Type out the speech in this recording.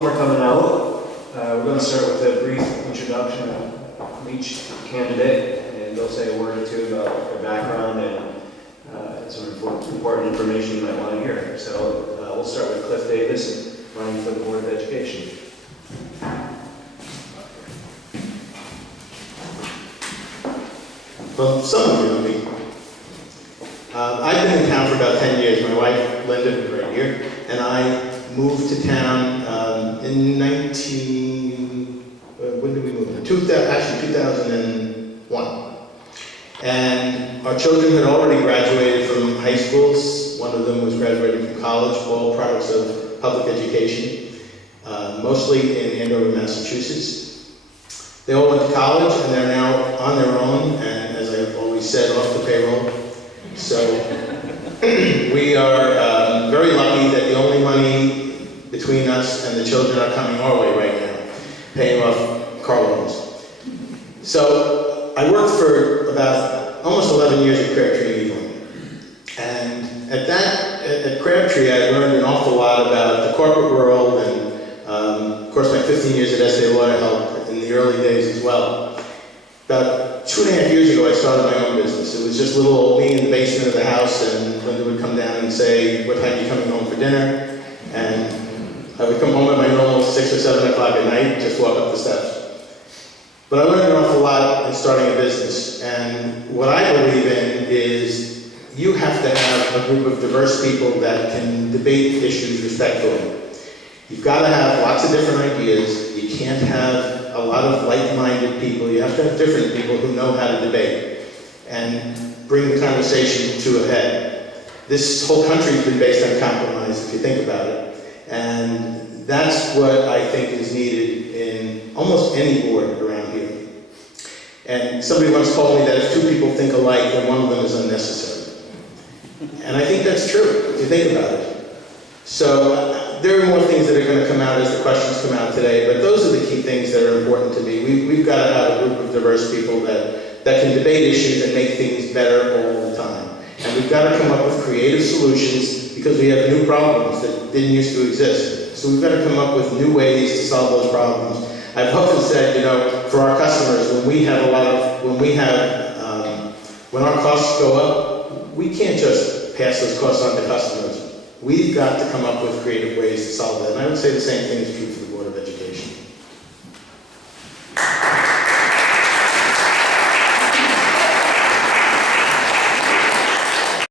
We're coming out. We're going to start with a brief introduction of each candidate, and they'll say a word or two about their background and some important information you might want to hear. So we'll start with Cliff Davis, running for the Board of Education. Well, some of you know me. I've been in town for about 10 years. My wife, Linda, is right here, and I moved to town in when did we move? Actually 2001. And our children had already graduated from high schools. One of them was graduating from college, all products of public education, mostly in Andover, Massachusetts. They all went to college, and they're now on their own, and as I've always said, off the payroll. So we are very lucky that the only money between us and the children are coming our way right now, paying off car loans. So I worked for about almost 11 years at Crabtree & and at Crabtree I learned an awful lot about the corporate world, and of course my 15 years at SA Law helped in the early days as well. About 2.5 years ago I started my own business. It was just little old me in the basement of the house, and Linda would come down and say, "What time are you coming home for dinner?" And I would come home at my normal 6 or 7 o'clock at night, just walk up the steps. But I learned an awful lot in starting a business, and what I believe in is you have to have a group of diverse people that can debate issues respectfully. You've got to have lots of different ideas. You can't have a lot of like-minded people. You have to have different people who know how to debate and bring the conversation to a head. This whole country has been based on compromise, if you think about it. And that's what I think is needed in almost any board around here. And somebody once told me that if two people think alike, then one of them is unnecessary. And I think that's true, if you think about it. So there are more things that are going to come out as the questions come out today, but those are the key things that are important to me. We've got to have a group of diverse people that can debate issues and make things better all the time. And we've got to come up with creative solutions because we have new problems that didn't used to exist. So we've got to come up with new ways to solve those problems. I've often said, for our customers, when our costs go up, we can't just pass those costs on to customers. We've got to come up with creative ways to solve that. And I would say the same thing is true for the